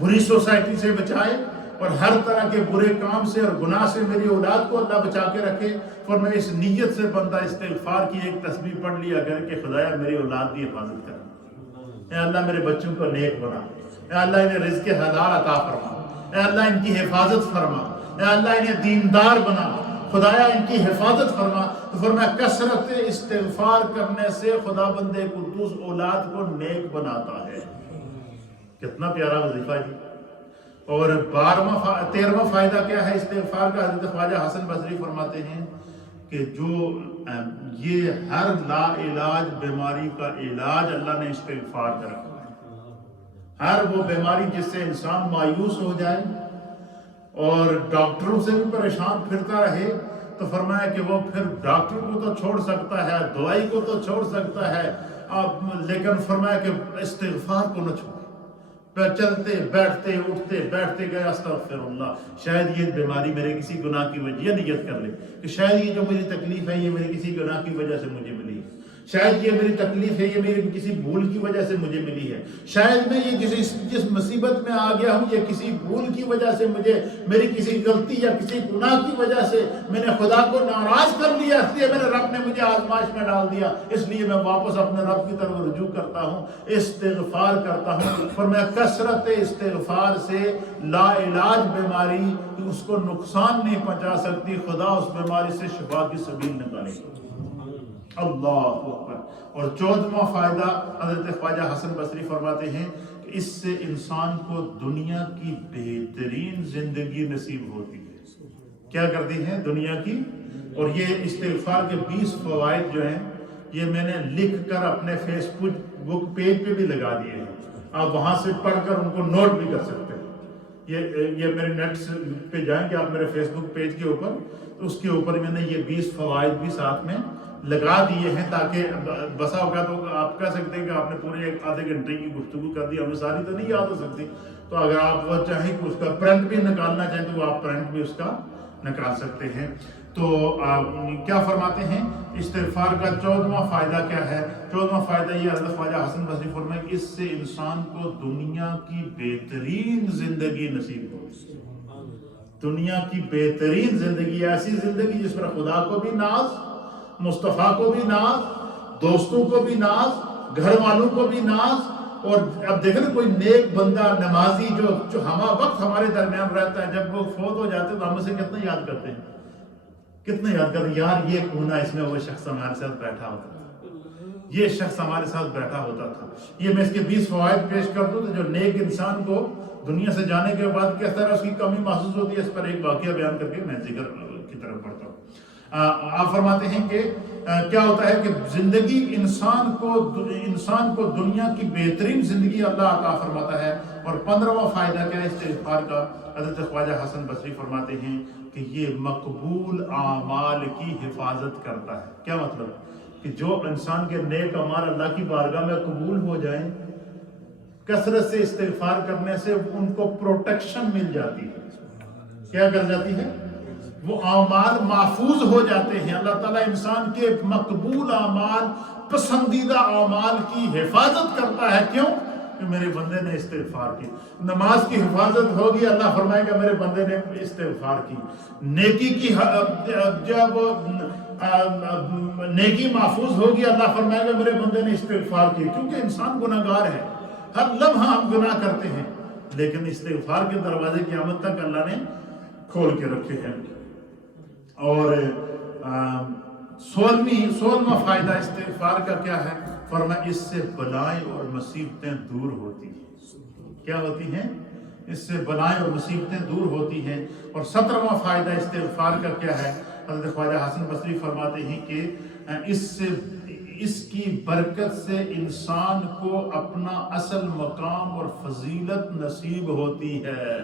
بری سوسائٹی سے بچائے اور ہر طرح کے برے کام سے اور گناہ سے میری اولاد کو اللہ بچا کے رکھے، فرمایا اس نیت سے بندہ استغفار کی ایک تسبیح پڑھ لیا کرے کہ خدایا میری اولاد کی حفاظت کر، اے اللہ میرے بچوں کو نیک بنا، اے اللہ انہیں رزق حلال عطا فرما، اے اللہ ان کی حفاظت فرما، اے اللہ انہیں دیندار بنا، خدایا ان کی حفاظت فرما. تو فرمایا کثرت استغفار کرنے سے خدا بندے قدوس اولاد کو نیک بناتا ہے. کتنا پیارا وظیفہ جی. اور 13واں فائدہ کیا ہے استغفار کا؟ حضرت خواجہ حسن بصری فرماتے ہیں کہ جو یہ ہر لا علاج بیماری کا علاج اللہ نے استغفار کا رکھا ہے. ہر وہ بیماری جس سے انسان مایوس ہو جائے اور ڈاکٹروں سے بھی پریشان پھرتا رہے تو فرمایا کہ وہ پھر ڈاکٹر کو تو چھوڑ سکتا ہے، دوائی کو تو چھوڑ سکتا ہے، لیکن فرمایا کہ استغفار کو نہ چھوڑے. چلتے بیٹھتے اٹھتے بیٹھتے گئے استغفر اللہ، شاید یہ بیماری میرے کسی گناہ کی وجہ، نیت کر لے کہ شاید یہ جو میری تکلیف ہے یہ میری کسی گناہ کی وجہ سے مجھے ملی ہے، شاید یہ میری تکلیف ہے یہ میری کسی بھول کی وجہ سے مجھے ملی ہے، شاید میں یہ جس مصیبت میں آ گیا ہوں یہ کسی بھول کی وجہ سے مجھے، میری کسی غلطی یا کسی گناہ کی وجہ سے میں نے خدا کو ناراض کر لیا، اس لیے میرے رب نے مجھے آزمائش میں ڈال دیا، اس لیے میں واپس اپنے رب کی طرف رجوع کرتا ہوں، استغفار کرتا ہوں. فرمایا کثرت استغفار سے لا علاج بیماری اس کو نقصان نہیں پہنچا سکتی، خدا اس بیماری سے شفا کی سبیل نکالے گا. اللہ اکبر. اور 14واں فائدہ حضرت خواجہ حسن بصری فرماتے ہیں کہ اس سے انسان کو دنیا کی بہترین زندگی نصیب ہوتی ہے. کیا کرتی ہے؟ دنیا کی. اور یہ استغفار کے 20 فوائد جو ہیں یہ میں نے لکھ کر اپنے فیس بک پیج پہ بھی لگا دیے ہیں، آپ وہاں سے پڑھ کر ان کو نوٹ بھی کر سکتے ہیں. یہ میرے نیٹ پہ جائیں گے آپ میرے فیس بک پیج کے اوپر، تو اس کے اوپر میں نے یہ 20 فوائد بھی ساتھ میں لگا دیے ہیں تاکہ بسا ہوگا تو آپ کہہ سکتے ہیں کہ آپ نے پورے آدھے گھنٹے کی گفتگو کر دی، ہمیں ساری تو نہیں یاد ہو سکتی، تو اگر آپ وہ چاہیں کہ اس کا پرنٹ بھی نکالنا چاہیں تو وہ آپ پرنٹ بھی اس کا نکال سکتے ہیں۔ تو کیا فرماتے ہیں استغفار کا 14واں فائدہ کیا ہے؟ 14واں فائدہ یہ حضرت خواجہ حسن بصری فرمائے کہ اس سے انسان کو دنیا کی بہترین زندگی نصیب ہو۔ دنیا کی بہترین زندگی، ایسی زندگی جس پر خدا کو بھی ناز، مصطفیٰ کو بھی ناز، دوستوں کو بھی ناز، گھر والوں کو بھی ناز۔ اور اب دیکھیں نا کوئی نیک بندہ نمازی جو ہمہ وقت ہمارے درمیان رہتا ہے، جب وہ فوت ہو جاتے ہیں تو ہم اسے کتنا یاد کرتے ہیں، کتنا یاد کرتے ہیں، یار یہ کونا اس میں وہ شخص ہمارے ساتھ بیٹھا ہوتا تھا، یہ شخص ہمارے ساتھ بیٹھا ہوتا تھا۔ یہ میں اس کے 20 فوائد پیش کر دوں تو جو نیک انسان کو دنیا سے جانے کے بعد کس طرح اس کی کمی محسوس ہوتی ہے، اس پر ایک واقعہ بیان کر کے میں ذکر کی طرف بڑھتا ہوں۔ آپ فرماتے ہیں کہ کیا ہوتا ہے کہ زندگی انسان کو دنیا کی بہترین زندگی اللہ عطا فرماتا ہے۔ اور 15واں فائدہ کیا ہے استغفار کا؟ حضرت خواجہ حسن بصری فرماتے ہیں کہ یہ مقبول اعمال کی حفاظت کرتا ہے۔ کیا مطلب؟ کہ جو انسان کے نیک اعمال اللہ کی بارگاہ میں قبول ہو جائیں، کثرت سے استغفار کرنے سے ان کو پروٹیکشن مل جاتی ہے۔ کیا کر جاتی ہے؟ وہ اعمال محفوظ ہو جاتے ہیں۔ اللہ تعالیٰ انسان کے مقبول اعمال، پسندیدہ اعمال کی حفاظت کرتا ہے۔ کیوں؟ کہ میرے بندے نے استغفار کی۔ نماز کی حفاظت ہوگی، اللہ فرمائے گا میرے بندے نے استغفار کی۔ نیکی کی جب نیکی محفوظ ہوگی، اللہ فرمائے گا میرے بندے نے استغفار کی۔ کیونکہ انسان گناہگار ہے، ہر لمحہ ہم گناہ کرتے ہیں، لیکن استغفار کے دروازے قیامت تک اللہ نے کھول کے رکھے ہیں۔ اور 16واں فائدہ استغفار کا کیا ہے؟ فرمایا اس سے بلائیں اور مصیبتیں دور ہوتی ہیں۔ کیا ہوتی ہیں؟ اس سے بلائیں اور مصیبتیں دور ہوتی ہیں۔ اور 17واں فائدہ استغفار کا کیا ہے؟ حضرت خواجہ حسن بصری فرماتے ہیں کہ اس کی برکت سے انسان کو اپنا اصل مقام اور فضیلت نصیب ہوتی ہے۔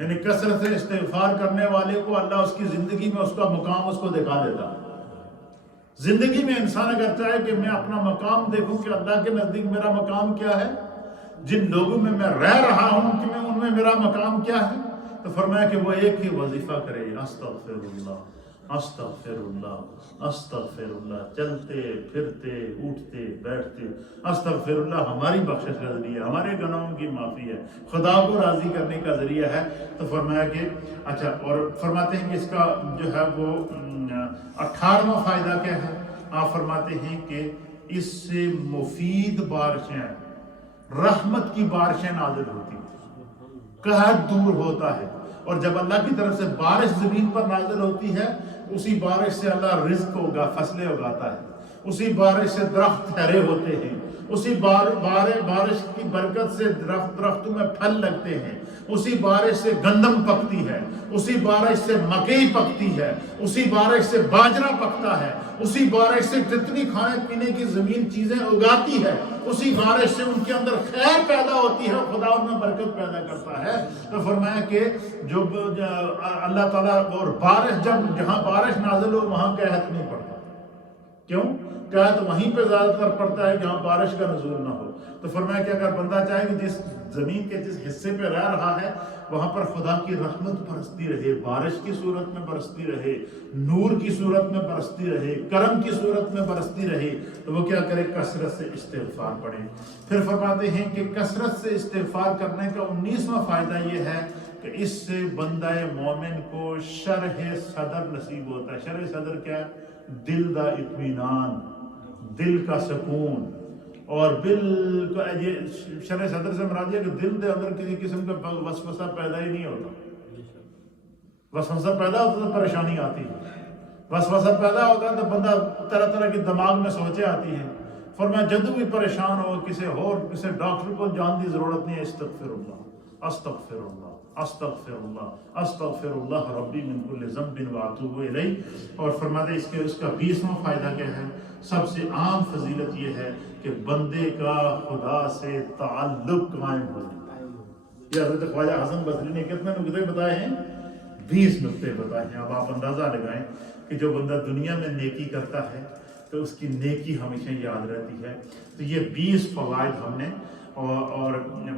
یعنی کثرت سے استغفار کرنے والے کو اللہ اس کی زندگی میں اس کا مقام اس کو دکھا دیتا۔ زندگی میں انسان اگر چاہے کہ میں اپنا مقام دیکھوں کہ اللہ کے نزدیک میرا مقام کیا ہے، جن لوگوں میں میں رہ رہا ہوں کہ میں ان میں میرا مقام کیا ہے، تو فرمایا کہ وہ ایک ہی وظیفہ کرے، استغفر اللہ، استغفر اللہ، استغفر اللہ، چلتے پھرتے اٹھتے بیٹھتے استغفر اللہ ہماری بخشش کا ذریعہ، ہمارے گناہوں کی معافی ہے، خدا کو راضی کرنے کا ذریعہ ہے۔ تو فرمایا کہ اچھا، اور فرماتے ہیں کہ اس کا جو ہے وہ 18واں فائدہ کیا ہے؟ آپ فرماتے ہیں کہ اس سے مفید بارشیں، رحمت کی بارشیں نازل ہوتی ہیں، قحط دور ہوتا ہے۔ اور جب اللہ کی طرف سے بارش زمین پر نازل ہوتی ہے، اسی بارش سے اللہ رزق فصلیں اگاتا ہے، اسی بارش سے درخت ہرے ہوتے ہیں، اسی بارش کی برکت سے درختوں میں پھل لگتے ہیں، اسی بارش سے گندم پکتی ہے، اسی بارش سے مکئی پکتی ہے، اسی بارش سے باجرہ پکتا ہے، اسی بارش سے جتنی کھانے پینے کی زمین چیزیں اگاتی ہے، اسی بارش سے ان کے اندر خیر پیدا ہوتی ہے، خدا ان میں برکت پیدا کرتا ہے۔ تو فرمایا کہ جو اللہ تعالیٰ اور بارش، جہاں بارش نازل ہو وہاں قحط نہیں پڑتا۔ کیوں؟ قحط وہیں پہ زیادہ تر پڑتا ہے جہاں بارش کا نزول نہ ہو۔ تو فرمایا کہ اگر بندہ چاہے کہ جس زمین کے جس حصے پہ رہ رہا ہے وہاں پر خدا کی رحمت برستی رہے، بارش کی صورت میں برستی رہے، نور کی صورت میں برستی رہے، کرم کی صورت میں برستی رہے، تو وہ کیا کرے؟ کثرت سے استغفار پڑھے۔ پھر فرماتے ہیں کہ کثرت سے استغفار کرنے کا 19واں فائدہ یہ ہے کہ اس سے بندہ مومن کو شرح صدر نصیب ہوتا ہے۔ شرح صدر کیا ہے؟ دل دا اطمینان، دل کا سکون، اور بالکل یہ شرح صدر سے مراد یہ کہ دل دے اندر کسی قسم کا وسوسہ پیدا ہی نہیں ہوتا۔ وسوسہ پیدا ہوتا تو پریشانی آتی ہے، وسوسہ پیدا ہوتا ہے تو بندہ طرح طرح کی دماغ میں سوچیں آتی ہیں۔ فرمایا جدو بھی پریشان ہو، کسی ڈاکٹر کو جان کی ضرورت نہیں ہے، استغفر اللہ، استغفر اللہ، استغفر اللہ، استغفر اللہ ربی من کل ذنب واتوب الیہ۔ اور فرماتے ہیں اس کا 20واں فائدہ کیا ہے؟ سب سے عام فضیلت یہ ہے کہ بندے کا خدا سے تعلق قائم ہو جاتا ہے۔ یہ حضرت خواجہ حسن بصری نے کتنے نکتے بتائے ہیں؟ 20 نکتے بتائے ہیں۔ اب آپ اندازہ لگائیں کہ جو بندہ دنیا میں نیکی کرتا ہے تو اس کی نیکی ہمیشہ یاد رہتی ہے۔ تو یہ 20 فوائد ہم نے، اور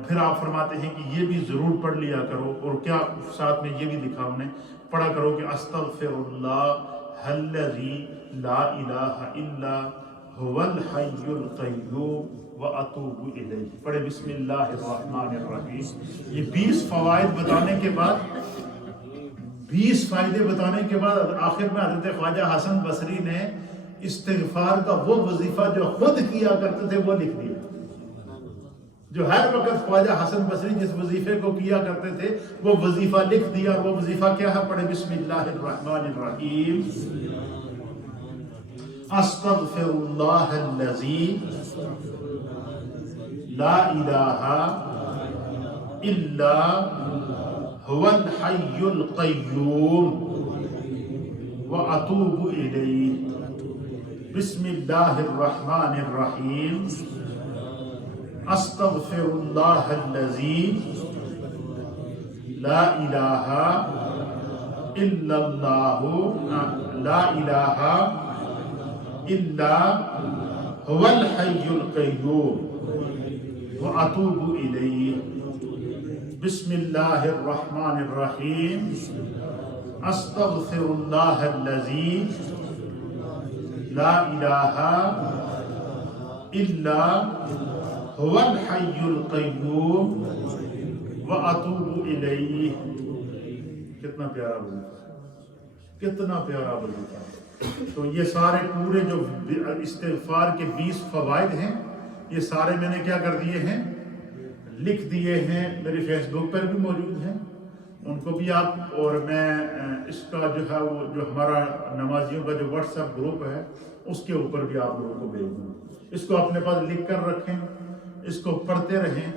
پھر آپ فرماتے ہیں کہ یہ بھی ضرور پڑھ لیا کرو۔ اور کیا ساتھ میں یہ بھی لکھا ہم نے پڑھا کرو کہ استغفر اللہ الذی لا الہ الا هو الحی القیوم واتوب الیہ. پڑھے بسم اللہ الرحمن الرحیم. یہ 20 فوائد بتانے کے بعد 20 فائدے بتانے کے بعد آخر میں حضرت خواجہ حسن بصری نے استغفار کا وہ وظیفہ جو خود کیا کرتے تھے وہ لکھ دیا. جو ہر وقت خواجہ حسن بصری جس وظیفے کو کیا کرتے تھے وہ وظیفہ لکھ دیا. اور وہ وظیفہ کیا ہے؟ پڑھے بسم اللہ الرحمن الرحیم. استغفر اللہ الذی لا الہ الا هو الحی القیوم واتوب الیہ. بسم اللہ الرحمن الرحیم. استغفر اللہ الذی لا الہ الا اللہ لا الہ الا هو الحی القیوم واتوب الیہ. بسم اللہ الرحمن الرحیم. استغفر اللہ الذی لا الہ الا هو الحی القیوم واتوب الیہ. کتنا پیارا وظیفہ، کتنا پیارا وظیفہ. تو یہ سارے پورے جو استغفار کے 20 فوائد ہیں یہ سارے میں نے کیا کر دیے ہیں؟ لکھ دیے ہیں. میری فیس بک پر بھی موجود ہیں، ان کو بھی آپ، اور میں اس کا جو ہے وہ جو ہمارا نمازیوں کا جو واٹس ایپ گروپ ہے اس کے اوپر بھی آپ لوگوں کو بھیج دوں. اس کو اپنے پاس لکھ کر رکھیں، اس کو پڑھتے رہیں.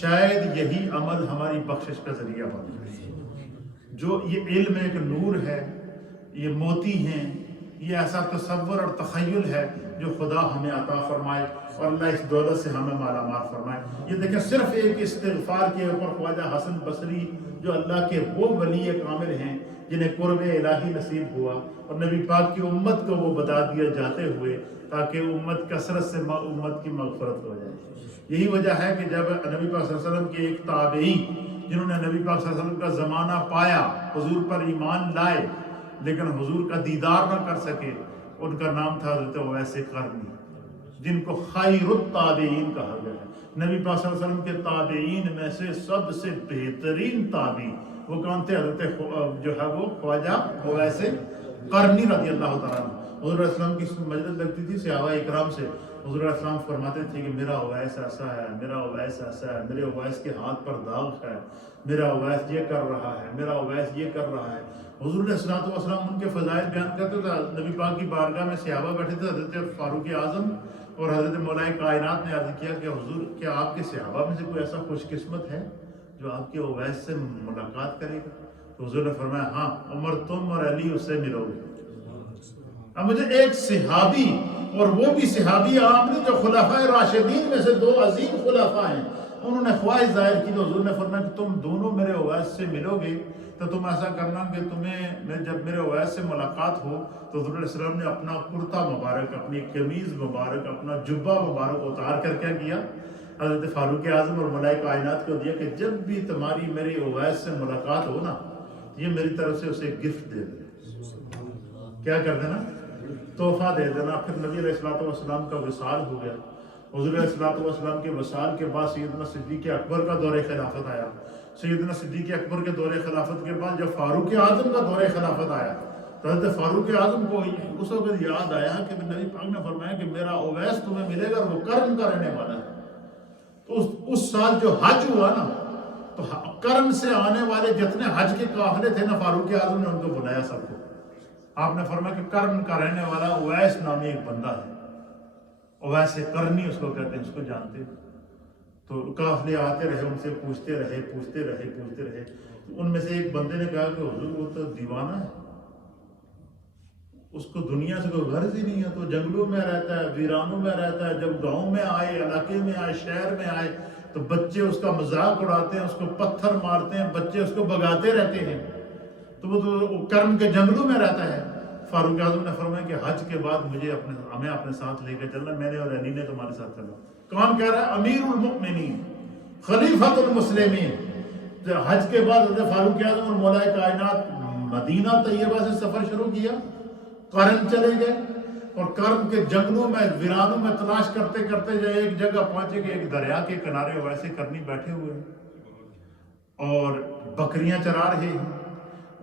شاید یہی عمل ہماری بخشش کا ذریعہ بن جائے. جو یہ علم ایک نور ہے، یہ موتی ہیں، یہ ایسا تصور اور تخیل ہے جو خدا ہمیں عطا فرمائے اور اللہ اس دولت سے ہمیں مالا مال فرمائے. یہ دیکھیں صرف ایک استغفار کے اوپر خواجہ حسن بصری جو اللہ کے وہ ولی کامل ہیں جنہیں قرب الہی نصیب ہوا، اور نبی پاک کی امت کو وہ بتا دیا جاتے ہوئے تاکہ امت کثرت سے امت کی مغفرت ہو جائے. یہی وجہ ہے کہ جب نبی پاک صلی اللہ علیہ وسلم کے ایک تابعی جنہوں نے نبی پاک صلی اللہ علیہ وسلم کا زمانہ پایا، حضور پر ایمان لائے لیکن حضور کا دیدار نہ کر سکے، ان کا نام تھا حضرت اویس قرنی، جن کو خیر التابعین کہا گیا ہے. نبی پاک صلی اللہ علیہ وسلم کے تابعین میں سے سب سے بہترین تابعی وہ کون تھے؟ حضرت جو ہے وہ خواجہ اویس قرنی رضی اللہ تعالیٰ عنہ. حضور علیہ السلام کی مجلس لگتی تھی صحابہ اکرام سے. حضور علیہ السلام فرماتے تھے کہ میرا اویس ایسا ہے، میرا اویس ایسا ہے، میرے اویس کے ہاتھ پر داغ ہے، میرا اویس یہ کر رہا ہے، میرا اویس یہ کر رہا ہے. حضور علیہ السلام ان کے فضائل بیان کرتے تھے. نبی پاک کی بارگاہ میں صحابہ بیٹھے تھے. حضرت فاروق اعظم اور حضرت مولا کائنات نے عرض کیا کہ حضور کیا آپ کے صحابہ میں سے کوئی ایسا خوش قسمت ہے جو آپ کے اویس سے ملاقات کرے گا؟ تو حضور نے فرمایا ہاں، عمر تم اور علی اس سے ملو گے. اب مجھے ایک صحابی، اور وہ بھی صحابی عام نے جو خلفائے راشدین میں سے 2 عظیم خلفاء ہیں، انہوں نے خواہش ظاہر کی. تو حضور نے فرمایا کہ تم دونوں میرے اویس سے ملو گے تو تم ایسا کرنا کہ تمہیں جب میرے اویس سے ملاقات ہو تو حضور علیہ السلام نے اپنا کرتا مبارک، اپنی قمیض مبارک، اپنا جبہ مبارک اتار کر کیا کیا؟ حضرت فاروق اعظم اور ملائکہ کائنات کو دیا کہ جب بھی تمہاری میری اویس سے ملاقات ہو نا، یہ میری طرف سے اسے گفٹ دے دینا. کیا کر دینا؟ تحفہ دے دینا. پھر نبی علیہ السلام کا وصال ہو گیا. حضور علیہ السلام کے وصال کے بعد سیدنا صدیق اکبر کا دور خلافت آیا. سیدنا صدیق اکبر کے دور خلافت کے بعد جب فاروق اعظم کا دور خلافت آیا تو حضرت فاروق اعظم کو اس وقت یاد آیا کہ نبی پاک نے فرمایا کہ میرا اویس تمہیں ملے گا اور وہ قرن کا رہنے والا ہے. تو اس سال جو حج ہوا نا، تو قرن سے آنے والے جتنے حج کے قافلے تھے نا، فاروق اعظم نے ان کو بلایا سب کو. آپ نے فرمایا کہ قرن کا رہنے والا اویس نامی ایک بندہ ہے، اویس قرنی اس کو کہتے ہیں، اس کو جانتے ہیں. تو قافلے آتے رہے، ان سے پوچھتے رہے. ان میں سے ایک بندے نے کہا کہ حضور وہ تو دیوانہ ہے، اس کو دنیا سے کوئی غرض ہی نہیں ہے، تو جنگلوں میں رہتا ہے، ویرانوں میں رہتا ہے. جب گاؤں میں آئے، علاقے میں آئے، شہر میں آئے تو بچے اس کا مذاق اڑاتے ہیں، اس کو پتھر مارتے ہیں، بچے اس کو بگاتے رہتے ہیں. تو وہ تو کرم کے جنگلوں میں رہتا ہے. فاروق اعظم نے فرمایا کہ حج کے بعد ہمیں اپنے ساتھ لے کے چلنا، میں نے اور علی نے تمہارے ساتھ چلنا. کون کہہ رہا ہے؟ امیر المؤمنین، خلیفۃ المسلمین. حج کے بعد حضرت فاروق اعظم اور مولا کائنات مدینہ طیبہ سے سفر شروع کیا، قرن چلے گئے اور قرن کے جنگلوں میں ویرانوں میں تلاش کرتے کرتے جو ایک جگہ پہنچے کہ ایک دریا کے کنارے ویسے کرنی بیٹھے ہوئے ہیں اور بکریاں چرا رہے ہیں،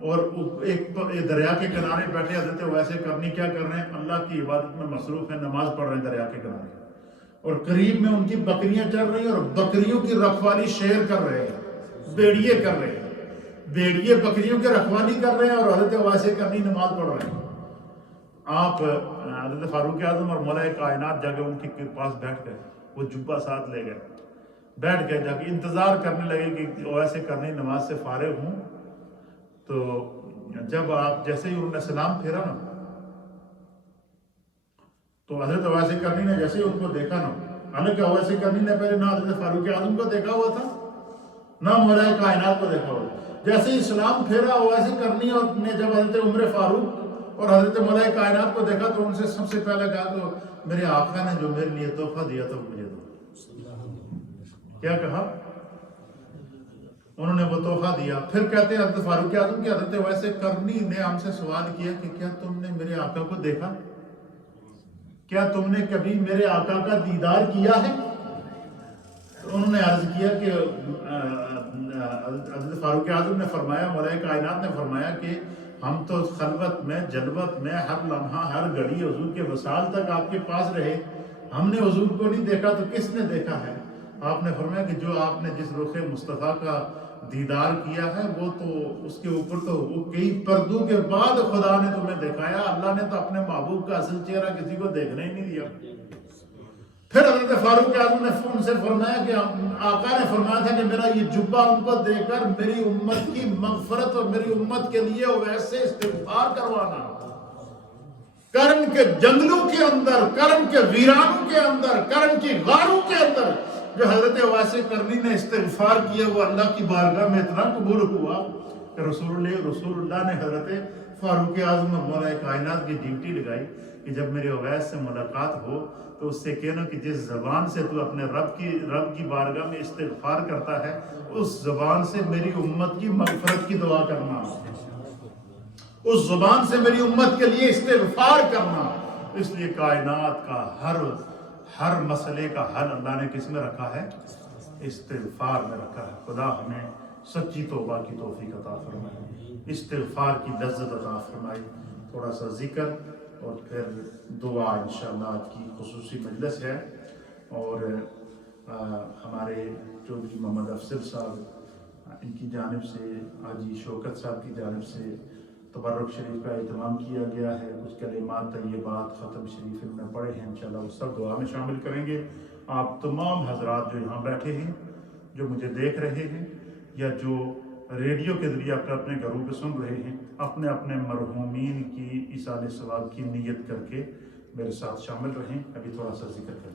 اور ایک دریا کے کنارے بیٹھے حضرت ویسے کرنی کیا کر رہے ہیں؟ اللہ کی عبادت میں مصروف ہیں، نماز پڑھ رہے ہیں دریا کے کنارے، اور قریب میں ان کی بکریاں چل رہی ہیں اور بکریوں کی رکھوالی شیر کر رہے ہیں، بیڑیے کر رہے ہیں، بیڑیے بکریوں کی رکھوالی کر رہے ہیں اور حضرت ویسے کرنی نماز پڑھ رہے ہیں۔ آپ حضرت فاروق اعظم اور مولا کائنات جا کے ان کے پاس بیٹھ گئے، وہ جبہ ساتھ لے گئے، بیٹھ گئے، جا کے انتظار کرنے لگے کہ ویسے کرنی نماز سے فارغ ہوں۔ تو جب آپ جیسے ہی انہوں نے سلام پھیرا نا، تو حضرت ویسے کرنی نے جیسے ہی ان کو دیکھا نا، حالانکہ ویسے کرنی نے پہلے نہ حضرت فاروق اعظم کو دیکھا ہوا تھا نہ مولا کائنات کو دیکھا ہوا تھا، جیسے ہی سلام پھیرا ویسے کرنی اور نے جب حضرت عمر فاروق اور حضرت مولا کائنات کو دیکھا تو ان سے سب سے پہلے کہا تو میرے آقا نے جو میرے لیے تحفہ دیا تھا مجھے دو۔ کیا کہا؟ انہوں نے وہ تحفہ دیا۔ پھر کہتے ہیں حضرت فاروق اعظم کہ حضرت ویسے کرنی نے ہم سے سوال کیا کہ کیا تم نے میرے آقا کو دیکھا؟ کیا تم نے کبھی میرے آقا کا دیدار کیا ہے؟ تو انہوں نے عرض کیا کہ حضرت فاروق اعظم نے فرمایا، مولا کائنات نے فرمایا کہ ہم تو خلوت میں جلوت میں ہر لمحہ ہر گھڑی حضور کے وصال تک آپ کے پاس رہے، ہم نے حضور کو نہیں دیکھا تو کس نے دیکھا ہے؟ آپ نے فرمایا کہ جو آپ نے جس رخ مصطفیٰ کا دیدار کیا ہے وہ تو اس کے اوپر تو وہ کئی پردوں کے بعد خدا نے تمہیں دکھایا، اللہ نے تو اپنے محبوب کا اصل چہرہ کسی کو دیکھنے ہی نہیں دیا۔ پھر حضرت فاروق اعظم نے ان سے فرمایا کہ آقا نے فرمایا تھا کہ میرا یہ جبہ ان کو دے کر میری امت کی مغفرت اور میری امت کے لیے ویسے استغفار کروانا۔ کرن کے جنگلوں کے اندر، کرن کے ویرانوں کے اندر، کرن کی غاروں کے اندر جو حضرت ویسے کرنی نے استغفار کیا وہ اللہ کی بارگاہ میں اتنا قبول ہوا کہ رسول اللہ نے حضرت فاروق اعظم اور مولا کائنات کی ڈیوٹی لگائی کہ جب میرے اویس سے ملاقات ہو تو اس سے کہنا کہ جس زبان سے تو اپنے رب کی بارگاہ میں استغفار کرتا ہے اس زبان سے میری امت کی مغفرت کی دعا کرنا، اس زبان سے میری امت کے لیے استغفار کرنا۔ اس لیے کائنات کا ہر مسئلے کا حل اللہ نے کس میں رکھا ہے؟ استغفار میں رکھا ہے۔ خدا ہمیں سچی توبہ کی توفیق عطا فرمائے، استغفار کی لذت عطا فرمائے۔ تھوڑا سا ذکر اور پھر دعا انشاءاللہ آج کی خصوصی مجلس ہے، اور ہمارے چودھری محمد افضل صاحب ان کی جانب سے، حاجی شوکت صاحب کی جانب سے تبرک شریف کا اہتمام کیا گیا ہے، کچھ کلمات طیبات ختم شریف ان میں پڑھے ہیں، انشاءاللہ وہ سب دعا میں شامل کریں گے۔ آپ تمام حضرات جو یہاں بیٹھے ہیں، جو مجھے دیکھ رہے ہیں یا جو ریڈیو کے ذریعے اپنے گھروں پہ سن رہے ہیں، اپنے اپنے مرحومین کی ایصال ثواب کی نیت کر کے میرے ساتھ شامل رہیں۔ ابھی تھوڑا سا ذکر کریں۔